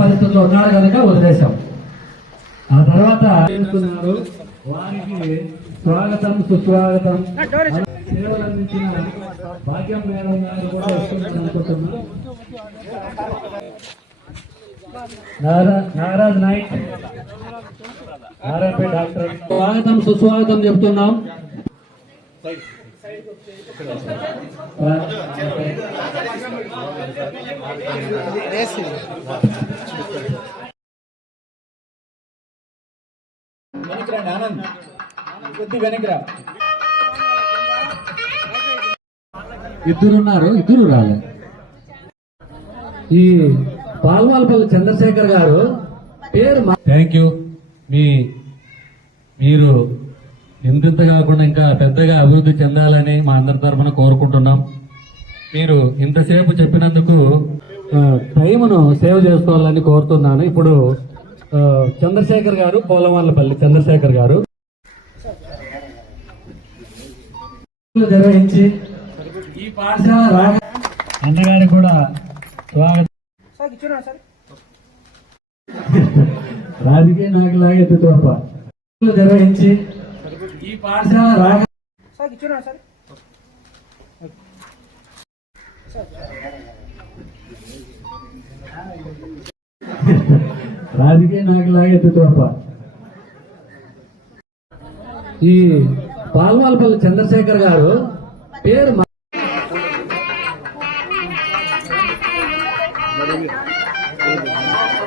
పరిస్థితుల్లో ఉన్నాడు కనుక వదిలేశాం. ఆ తర్వాత వారికి స్వాగతం సుస్వాగతం. సేవలు అందించిన భాగ్యం మేడం గారు కూడా వస్తుందని అనుకుంటున్నాను నారా- నారాజ్ నాయక్. నారాయణపేట డాక్టర్. స్వాగతం సుస్వాగతం చెప్తున్నాం. ఇద్దరున్నారు ఇద్దరు రాలే. ఈ పాల్వాల్పల్లి చంద్రశేఖర్ గారు పేరు థ్యాంక్ యూ మీ మీరు ఇంతింత కాకుండా ఇంకా పెద్దగా అభివృద్ధి చెందాలని మా అందరి తరఫున కోరుకుంటున్నాం. మీరు ఇంతసేపు చెప్పినందుకు టైమును సేవ్ చేసుకోవాలని కోరుతున్నాను. ఇప్పుడు చంద్రశేఖర్ గారు పోలవాళ్ళపల్లి చంద్రశేఖర్ గారు. నిర్వహించి ఈ పాఠశాల రాగా అన్నగారికి కూడా స్వాగతం. రాజకీయ నాయకులాగా ఎత్తు తోప నిర్వహించి ఈ పాఠశాల రాగా రాజకీయ నాయకులాగా ఎత్తు తోప ఈ పాల్వాలపల్లి చంద్రశేఖర్ గారు పేరు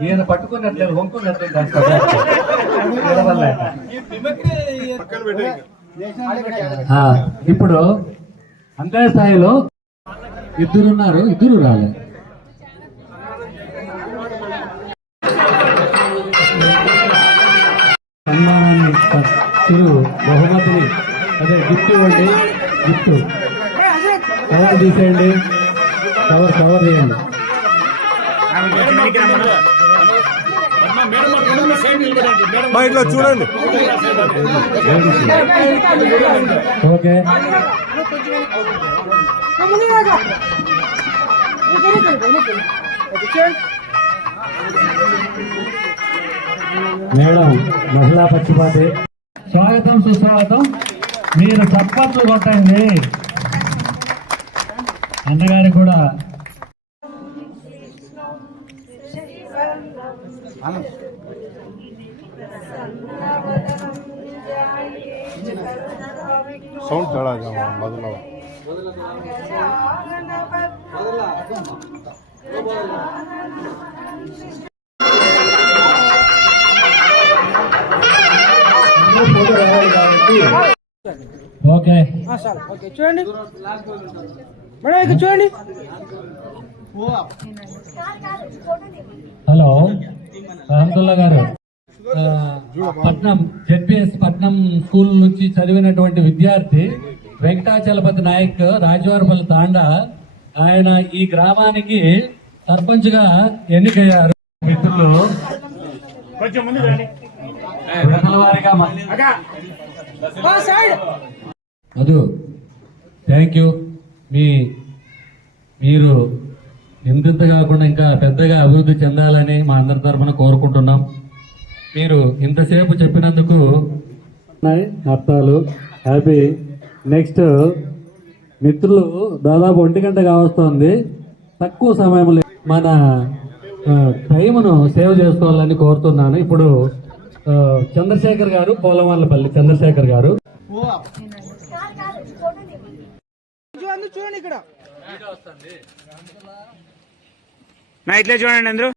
ఈయన పట్టుకున్నట్లేదు వంకున్నట్లేదు ఆ, ఇప్పుడు అంతే స్థాయిలో ఇద్దరున్నారు ఇద్దరు రాలే. సన్మానాన్ని తిరు బహుమతిని అదే గిఫ్ట్ ఇవ్వండి గిఫ్ట్. కవర్ తీసేయండి. కవర్ కవర్ చేయండి. మా ఇంట్లో చూడండి. ఓకే. మేడం మహిళా పక్షపాతి. స్వాగతం సుస్వాగతం. మీరు చప్పట్లు కొట్టండి. అన్నగారికి కూడా సౌండ్ తేడా మొదలవ ఓకే. సార్. ఓకే చూడండి. మేడం ఇక్కడ చూడండి. హలో. రహమతుల్లా గారు పట్నం జెడ్పిఎస్ పట్నం స్కూల్ నుంచి చదివినటువంటి విద్యార్థి వెంకటాచలపతి నాయక్ రాజవారపల్లి తాండా ఆయన ఈ గ్రామానికి సర్పంచ్గా ఎన్నికయ్యారు. మిత్రులు మధు థ్యాంక్ యూ మీ మీరు ఇంతింత కాకుండా ఇంకా పెద్దగా అభివృద్ధి చెందాలని మా అందరి తరఫున కోరుకుంటున్నాం. మీరు ఇంతసేపు చెప్పినందుకు అర్థాలు హ్యాపీ. నెక్స్ట్ మిత్రులు దాదాపు ఒంటి గంట కావస్తోంది. తక్కువ సమయంలో మన టైమును సేవ్ చేసుకోవాలని కోరుతున్నాను. ఇప్పుడు చంద్రశేఖర్ గారు పోలవాళ్ళపల్లి చంద్రశేఖర్ గారు. చూడండి చూడండి ఇక్కడ. నా ఇట్లే చూడండి అందరూ.